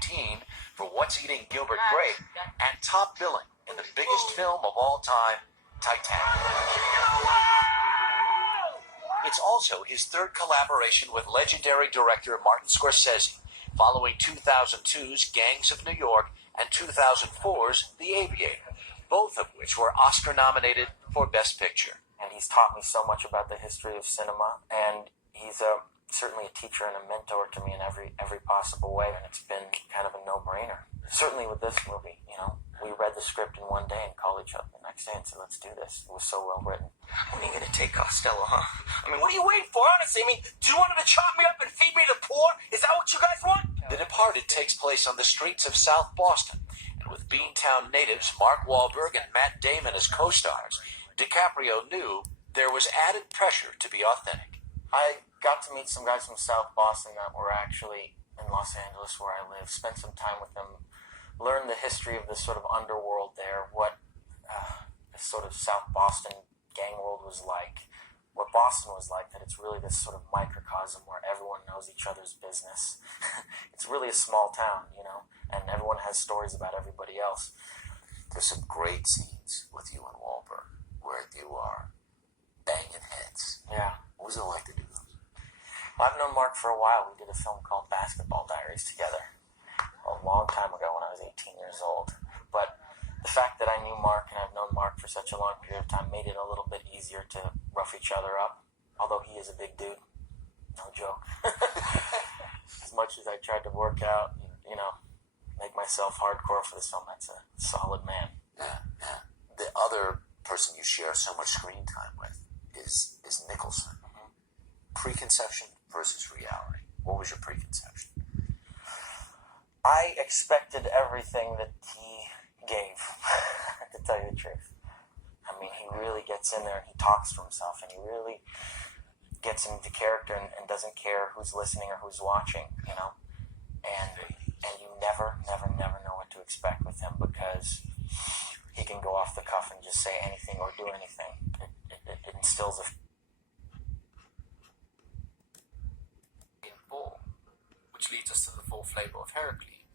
2019 for What's Eating Gilbert Grape, and top billing in the biggest film of all time, Titanic. It's also his third collaboration with legendary director Martin Scorsese, following 2002's Gangs of New York and 2004's The Aviator, both of which were Oscar-nominated for Best Picture. And he's taught me so much about the history of cinema, and he's certainly a teacher and a mentor to me in every possible way, and it's been kind of a no-brainer. Certainly with this movie, we read the script in one day and called each other the next day and said, let's do this. It was so well written. When are you going to take Costello, huh? I mean, what are you waiting for, honestly? I mean, do you want him to chop me up and feed me to the poor? Is that what you guys want? The Departed takes place on the streets of South Boston, and with Beantown natives Mark Wahlberg and Matt Damon as co-stars, DiCaprio knew there was added pressure to be authentic. I got to meet some guys from South Boston that were actually in Los Angeles where I live, spent some time with them, learned the history of this sort of underworld there, what this sort of South Boston gang world was like, what Boston was like, that it's really this sort of microcosm where everyone knows each other's business. It's really a small town, and everyone has stories about everybody else. There's some great scenes with you and Wahlberg where you are banging heads. Yeah. What was it like to do those? Well, I've known Mark for a while. We did a film called Basketball Diaries together a long time ago when I was 18 years old. But the fact that I knew Mark and I've known Mark for such a long period of time made it a little bit easier to rough each other up. Although he is a big dude. No joke. As much as I tried to work out, make myself hardcore for this film, that's a solid man. Yeah. The other person you share so much screen time with is Nicholson. Mm-hmm. Preconception versus reality. What was your preconception? I expected everything that he gave, to tell you the truth. I mean, he really gets in there and he talks for himself, and he really gets into character and doesn't care who's listening or who's watching, And you never know what to expect with him, because he can go off the cuff and just say anything or do anything. It instills a boar, which leads us to the full flavor of Heracles,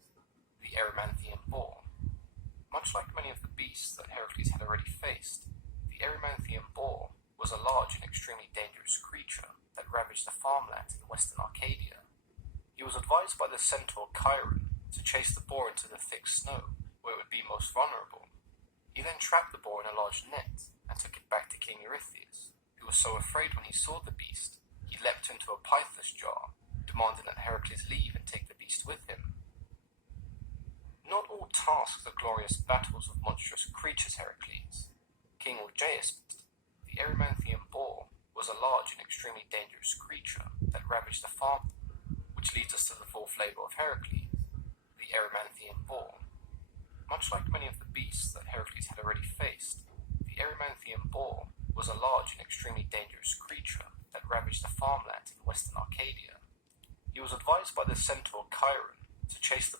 the Erymanthian boar. Much like many of the beasts that Heracles had already faced, the Erymanthian boar was a large and extremely dangerous creature that ravaged the farmlands in western Arcadia. He was advised by the centaur Chiron to chase the boar into the thick snow, where it would be most vulnerable. He then trapped the boar in a large net and took it back to King Eurystheus, who was so afraid when he saw the beast, he leapt into a pythus jar, demanding that Heracles leave and take the beast with him. Not all tasks are glorious battles with monstrous creatures, Heracles. King Augeas, the Erymanthian boar, was a large and extremely dangerous creature that ravaged the farm, which leads us to the full flavor of Heracles, the Erymanthian boar. Much like many of the beasts that Heracles had already faced, the Erymanthian boar was a large and extremely dangerous creature that ravaged the farmlands in western Arcadia. He was advised by the centaur Chiron to chase the